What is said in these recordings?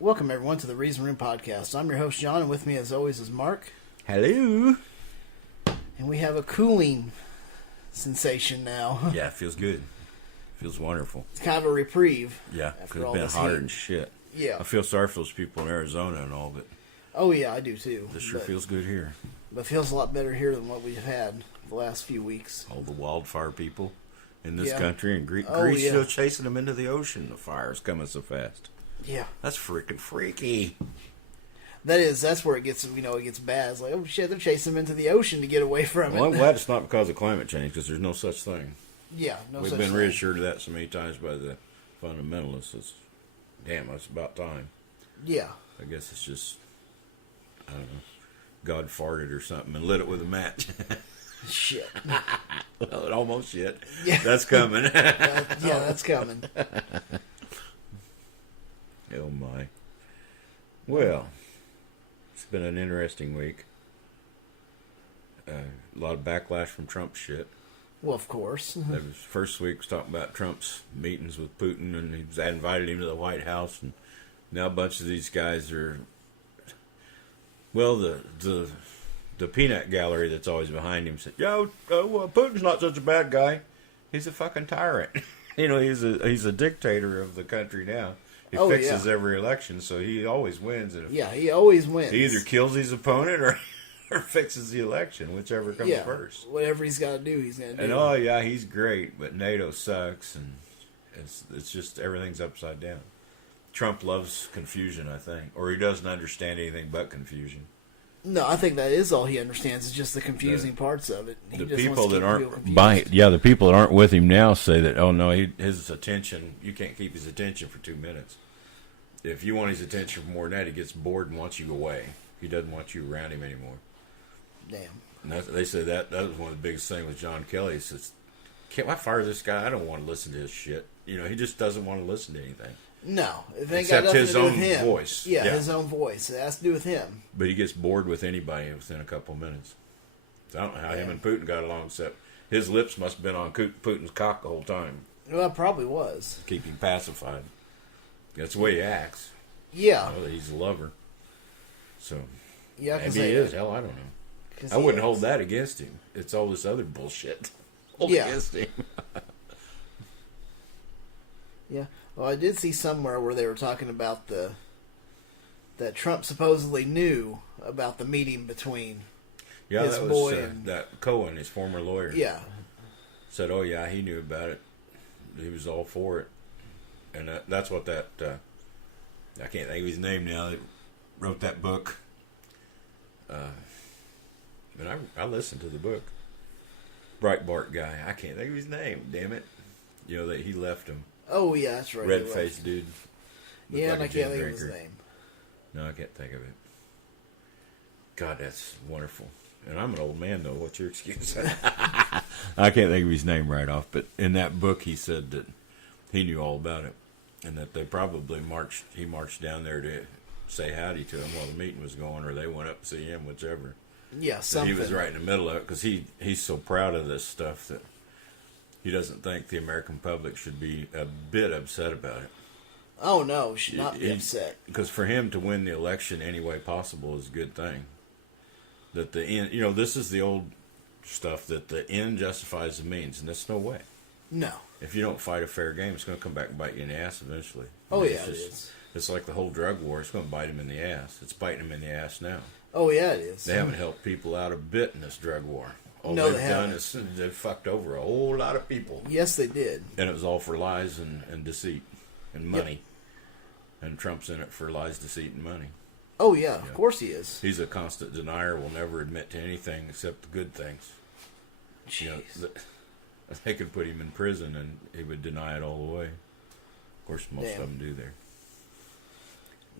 Welcome, everyone, to the Reason Room Podcast. I'm your host, John, and with me, as always, is Mark. Hello. And we have a cooling sensation now. Yeah, it feels good. Feels wonderful. It's kind of a reprieve. Yeah, after it's all been this hotter heat. than shit. Yeah. I feel sorry for those people in Arizona and all, but Oh, yeah, I do, too. this sure feels good here. But it feels a lot better here than what we've had the last few weeks. All the wildfire people in this Yeah. country, and Greece yeah. still chasing them into the ocean. The fire's coming so fast. Yeah. That's freaking freaky. That's where it gets bad. It's like, oh, shit, they're chasing them into the ocean to get away from Well, it. I'm glad it's not because of climate change, because there's no such thing. Yeah, no We've such been thing. reassured of that so many times by the fundamentalists. It's about time. Yeah. I guess it's just, I don't know, God farted or something and lit it with a match. Shit. Well, it almost shit. Yeah. That's coming. That's coming. Oh, my. Well, it's been an interesting week. A lot of backlash from Trump shit. Well, of course. That was first week was talking about Trump's meetings with Putin, and he invited him to the White House, and now a bunch of these guys are, well, the peanut gallery that's always behind him said, Putin's not such a bad guy. He's a fucking tyrant. He's a dictator of the country now. He fixes every election, so he always wins. And he always wins. he either kills his opponent or fixes the election, whichever comes first. Whatever he's got to do, he's going to do. And he's great, but NATO sucks, and it's just everything's upside down. Trump loves confusion, I think, or he doesn't understand anything but confusion. No, I think that is all he understands is just the confusing parts of it. He The just people wants to that keep people aren't confused. the people that aren't with him now say that, his attention, you can't keep his attention for 2 minutes. If you want his attention for more than that, he gets bored and wants you away. He doesn't want you around him anymore. Damn. And they say that was one of the biggest things with John Kelly. He says, "Can't I fire this guy? I don't want to listen to his shit." He just doesn't want to listen to anything. No, it ain't Except got nothing his to do with own him. voice. Yeah, Yeah. his own voice. It has to do with him. But he gets bored with anybody within a couple of minutes. So I don't know how him and Putin got along, except his lips must have been on Putin's cock the whole time. Well, it probably was. Keep him pacified. That's the way he acts. Yeah. He's a lover. So Yeah, maybe he is. Hell, I don't know. I wouldn't hold that against him. It's all this other bullshit. Against him. Yeah. Well, I did see somewhere where they were talking about that Trump supposedly knew about the meeting between his that boy was and that Cohen, his former lawyer. Yeah. Said, he knew about it. He was all for it. And that's what that, I can't think of his name now, that wrote that book. But I listened to the book. Breitbart guy. I can't think of his name, damn it. That he left him. Oh, yeah, that's right. Red-faced dude. Yeah, Looked and I like a can't gin think of his drinker. name. No, I can't think of it. God, that's wonderful. And I'm an old man, though. What's your excuse? I can't think of his name right off, but in that book he said that he knew all about it, and that they probably marched down there to say howdy to him while the meeting was going, or they went up to see him, whichever. Yeah, something. He was right in the middle of it, because he's so proud of this stuff that he doesn't think the American public should be a bit upset about it. Oh, no, should not be upset. Because for him to win the election any way possible is a good thing. That the end, this is the old stuff that the end justifies the means, and that's no way. No. If you don't fight a fair game, it's going to come back and bite you in the ass eventually. Oh, yeah, it is. It's like the whole drug war. It's going to bite him in the ass. It's biting him in the ass now. Oh, yeah, it is. They haven't helped people out a bit in this drug war. All No, they've they done haven't. is they've fucked over a whole lot of people. Yes, they did. And it was all for lies and deceit and money. Yep. And Trump's in it for lies, deceit, and money. Oh, yeah, of course he is. He's a constant denier, will never admit to anything except the good things. Jeez. They could put him in prison and he would deny it all the way. Of course, most of them do there.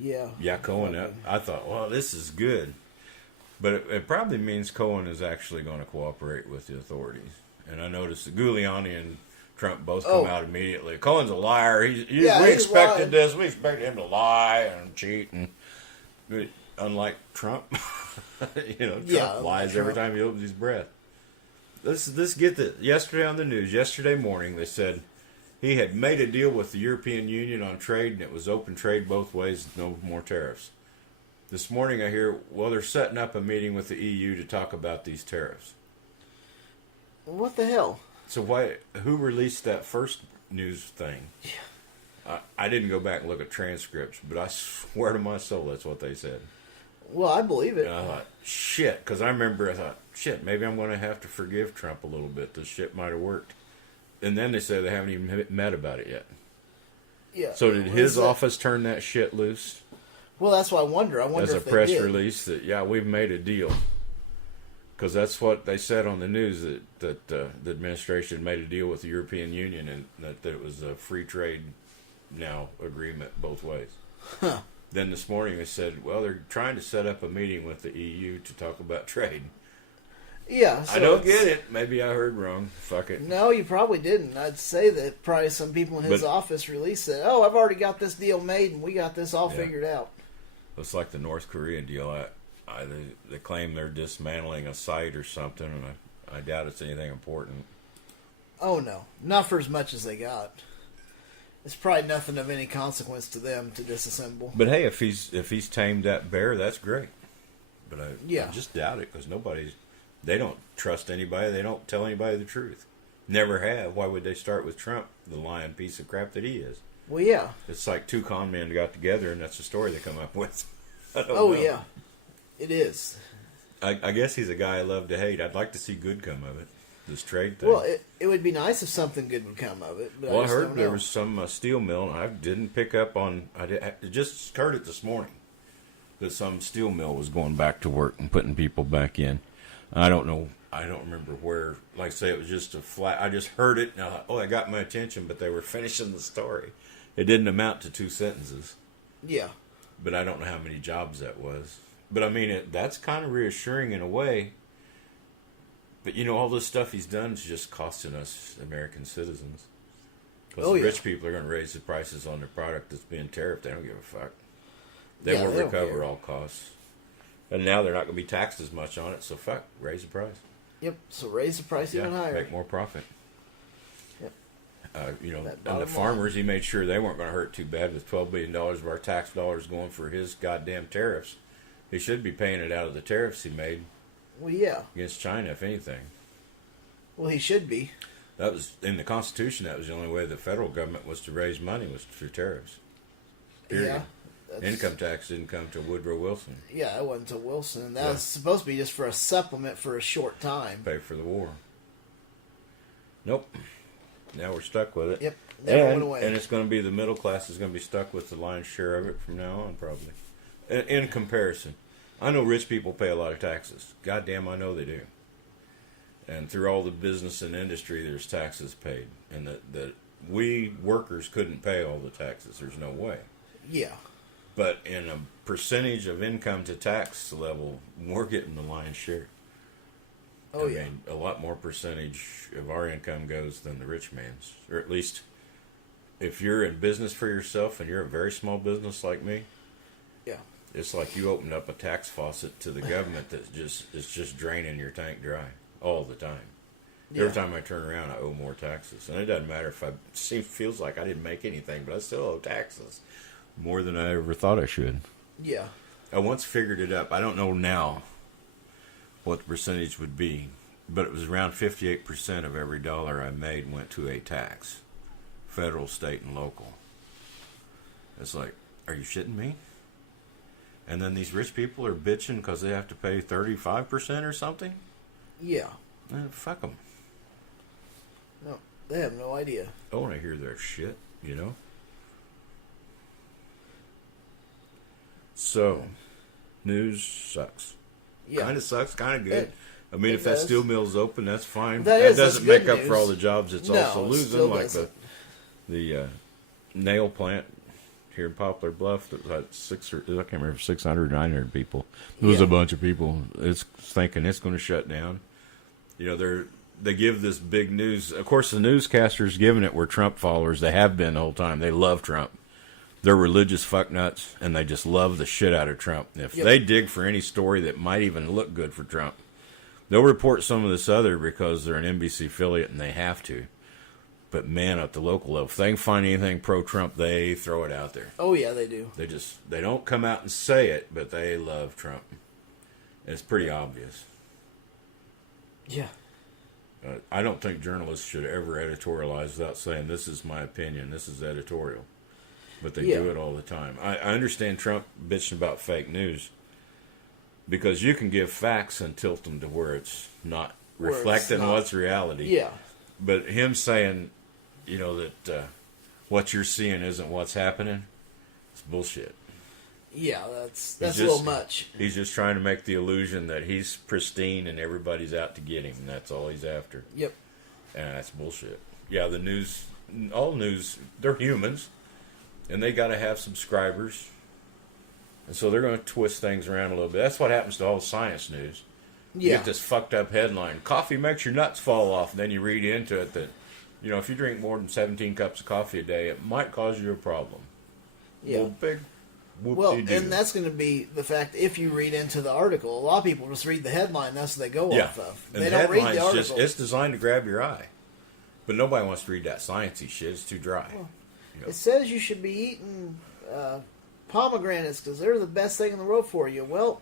Yeah. Yeah, Cohen, I thought, well, this is good. But it probably means Cohen is actually going to cooperate with the authorities. And I noticed that Giuliani and Trump both come out immediately. Cohen's a liar. We expected this. We expected him to lie and cheat. And unlike Trump, Trump lies every time he opens his breath. Let's get this. Yesterday on the news, yesterday morning, they said he had made a deal with the European Union on trade, and it was open trade both ways, no more tariffs. This morning I hear, well, they're setting up a meeting with the EU to talk about these tariffs. What the hell? So who released that first news thing? I didn't go back and look at transcripts, but I swear to my soul that's what they said. Well, I believe it. And I thought, shit, because I thought, shit, maybe I'm going to have to forgive Trump a little bit. This shit might have worked. And then they say they haven't even met about it yet. Yeah. So did his office turn that shit loose? Well, that's what I wonder. I wonder as a if they press did. release that, yeah, we've made a deal. Because that's what they said on the news, that the administration made a deal with the European Union and that it was a free trade now agreement both ways. Huh. Then this morning they said, well, they're trying to set up a meeting with the EU to talk about trade. Yeah. So I don't get it. Maybe I heard wrong. Fuck it. No, you probably didn't. I'd say that probably some people in his office released it. Oh, I've already got this deal made and we got this all figured out. It's like the North Korean deal. They claim they're dismantling a site or something, and I doubt it's anything important. Oh, no. Not for as much as they got. It's probably nothing of any consequence to them to disassemble. But hey, if he's tamed that bear, that's great. But I just doubt it because they don't trust anybody. They don't tell anybody the truth. Never have. Why would they start with Trump, the lying piece of crap that he is? Well, yeah. It's like two con men got together, and that's the story they come up with. Oh, yeah. It is. I guess he's a guy I love to hate. I'd like to see good come of it. This trade thing. Well, it would be nice if something good would come of it. But Well, I I heard don't there know. was some steel mill, and I didn't pick up on. I just heard it this morning that some steel mill was going back to work and putting people back in. I don't know. I don't remember where. Like I say, it was just a flat. I just heard it, and I thought, oh, that got my attention. But they were finishing the story. It didn't amount to 2 sentences. Yeah. But I don't know how many jobs that was. But I mean, that's kind of reassuring in a way. But you know, all this stuff he's done is just costing us American citizens. Because the rich people are going to raise the prices on their product that's being tariffed. They don't give a fuck. They won't recover all costs. And now they're not going to be taxed as much on it, so fuck, raise the price. Yep, so raise the price even higher. Make more profit. Yep. And the farmers, he made sure they weren't going to hurt too bad with $12 billion of our tax dollars going for his goddamn tariffs. He should be paying it out of the tariffs he made. Well, yeah. Against China, if anything. Well, he should be. That was in the Constitution. That was the only way the federal government was to raise money was through tariffs. Period. Yeah. Income tax didn't come to Woodrow Wilson. Yeah, it wasn't until Wilson. That was supposed to be just for a supplement for a short time. Pay for the war. Nope. Now we're stuck with it. Yep. Never went away. And it's going to be the middle class is going to be stuck with the lion's share of it from now on, probably. In comparison. I know rich people pay a lot of taxes. Goddamn, I know they do. And through all the business and industry, there's taxes paid. And that we workers couldn't pay all the taxes. There's no way. Yeah. But in a percentage of income to tax level, we're getting the lion's share. Oh, I mean, a lot more percentage of our income goes than the rich man's. Or at least, if you're in business for yourself and you're a very small business like me, yeah, it's like you opened up a tax faucet to the government that is just draining your tank dry all the time. Yeah. Every time I turn around, I owe more taxes. And it doesn't matter if feels like I didn't make anything, but I still owe taxes. More than I ever thought I should. Yeah. I once figured it up. I don't know now what the percentage would be, but it was around 58% of every dollar I made went to a tax. Federal, state, and local. It's like, are you shitting me? And then these rich people are bitching because they have to pay 35% or something? Yeah. Fuck them. No, they have no idea. I want to hear their shit, you know? So, news sucks. Yeah. Kind of sucks, kind of good. I mean, if that does. steel mill's open, that's fine. That doesn't good make up news. for all the jobs it's also it losing, still like doesn't. the nail plant here in Poplar Bluff that was like I can't remember, 600 or 900 people. It was a bunch of people. It's thinking it's going to shut down. You know, they give this big news. Of course, the newscasters giving it were Trump followers. They have been the whole time. They love Trump. They're religious fucknuts, and they just love the shit out of Trump. If they dig for any story that might even look good for Trump, they'll report some of this other because they're an NBC affiliate and they have to. But man, at the local level, if they can find anything pro-Trump, they throw it out there. Oh yeah, they do. They don't come out and say it, but they love Trump. It's pretty obvious. Yeah. I don't think journalists should ever editorialize without saying, this is my opinion, this is editorial. But they do it all the time. I understand Trump bitching about fake news because you can give facts and tilt them to where it's not reflecting what's reality. Yeah. But him saying, that what you're seeing isn't what's happening, it's bullshit. Yeah, that's a little much. He's just trying to make the illusion that he's pristine and everybody's out to get him, and that's all he's after. Yep. And that's bullshit. Yeah, the news, all news, they're humans, and they got to have subscribers, and so they're going to twist things around a little bit. That's what happens to all science news. You get this fucked up headline, coffee makes your nuts fall off, and then you read into it that, if you drink more than 17 cups of coffee a day, it might cause you a problem. Yeah. Well, and that's going to be the fact if you read into the article. A lot of people just read the headline. That's what they go off of. And they don't read the article. It's designed to grab your eye. But nobody wants to read that sciencey shit. It's too dry. Well, it says you should be eating pomegranates because they're the best thing in the world for you. Well,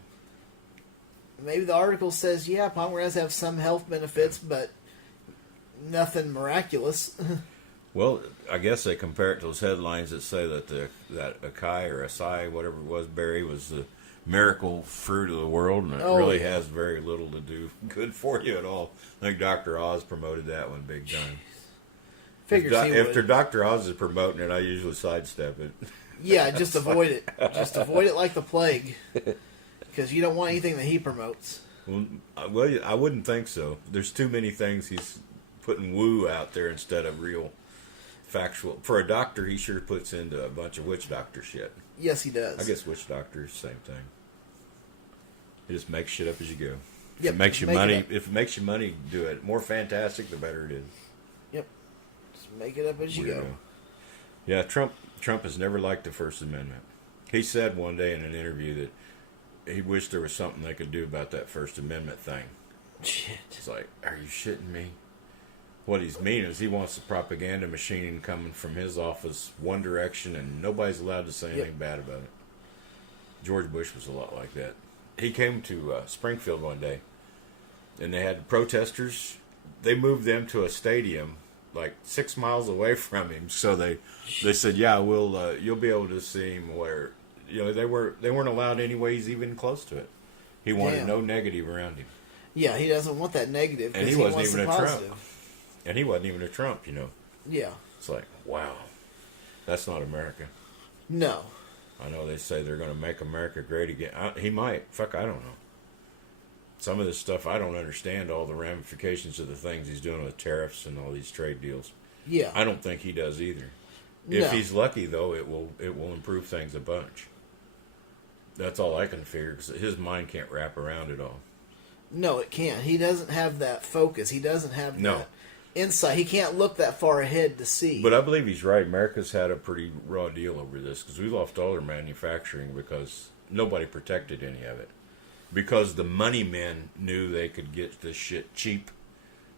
maybe the article says, yeah, pomegranates have some health benefits, but nothing miraculous. Well, I guess they compare it to those headlines that say that that acai or acai, whatever it was, berry was the miracle fruit of the world, and it really has very little to do good for you at all. I think Dr. Oz promoted that one big time. If Dr. Oz is promoting it, I usually sidestep it. Yeah, just avoid it. Just avoid it like the plague, because you don't want anything that he promotes. Well, I wouldn't think so. There's too many things he's putting woo out there instead of real factual. For a doctor, he sure puts into a bunch of witch doctor shit. Yes, he does. I guess witch doctor is the same thing. You just make shit up as you go. If Yep, it makes you money, do it. More fantastic, the better it is. Yep. Just make it up as you go. Yeah, Trump has never liked the First Amendment. He said one day in an interview that he wished there was something they could do about that First Amendment thing. Shit. It's like, are you shitting me? What he's mean is he wants the propaganda machine coming from his office one direction, and nobody's allowed to say anything bad about it. George Bush was a lot like that. He came to Springfield one day, and they had protesters. They moved them to a stadium like 6 miles away from him. So they said, "Yeah, we'll you'll be able to see him." Where they weren't allowed anyways even close to it. He wanted no negative around him. Yeah, he doesn't want that negative. And he wasn't even a Trump. And he wasn't even a Trump, Yeah. It's like, wow, that's not America. No. I know they say they're going to make America great again. He might. Fuck, I don't know. Some of this stuff, I don't understand all the ramifications of the things he's doing with tariffs and all these trade deals. Yeah. I don't think he does either. No. If he's lucky, though, it will improve things a bunch. That's all I can figure, because his mind can't wrap around it all. No, it can't. He doesn't have that focus. He doesn't have that insight. He can't look that far ahead to see. But I believe he's right. America's had a pretty raw deal over this, because we lost all our manufacturing because nobody protected any of it. Because the money men knew they could get this shit cheap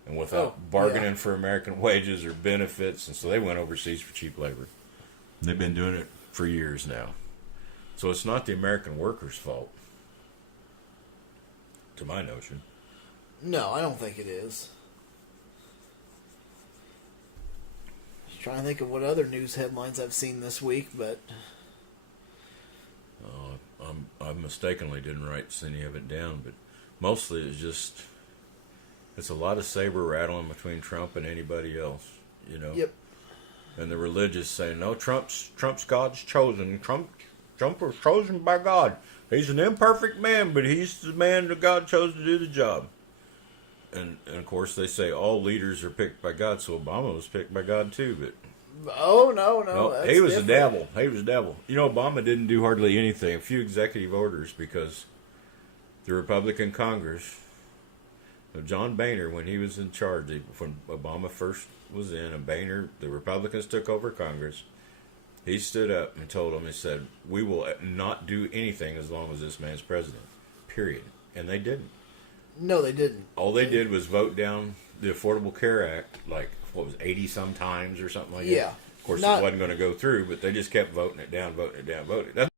and without bargaining for American wages or benefits, and so they went overseas for cheap labor. They've been doing it for years now. So it's not the American workers' fault, to my notion. No, I don't think it is. Just trying to think of what other news headlines I've seen this week, but I mistakenly didn't write any of it down, but mostly it's a lot of saber rattling between Trump and anybody else, Yep. And the religious saying, no, Trump's God's chosen. Trump was chosen by God. He's an imperfect man, but he's the man that God chose to do the job. And of course they say all leaders are picked by God, so Obama was picked by God too, but no, he was the devil. He was the devil. Obama didn't do hardly anything. A few executive orders because the Republican Congress, John Boehner, when he was in charge, when Obama first was in, and Boehner, the Republicans took over Congress, he stood up and told them, he said, we will not do anything as long as this man's president, period. And they didn't. No, they didn't. All they did was vote down the Affordable Care Act like what was 80 some times or something like Yeah. that. Of course, Not- it wasn't going to go through, but they just kept voting it down, voting it down, voting it.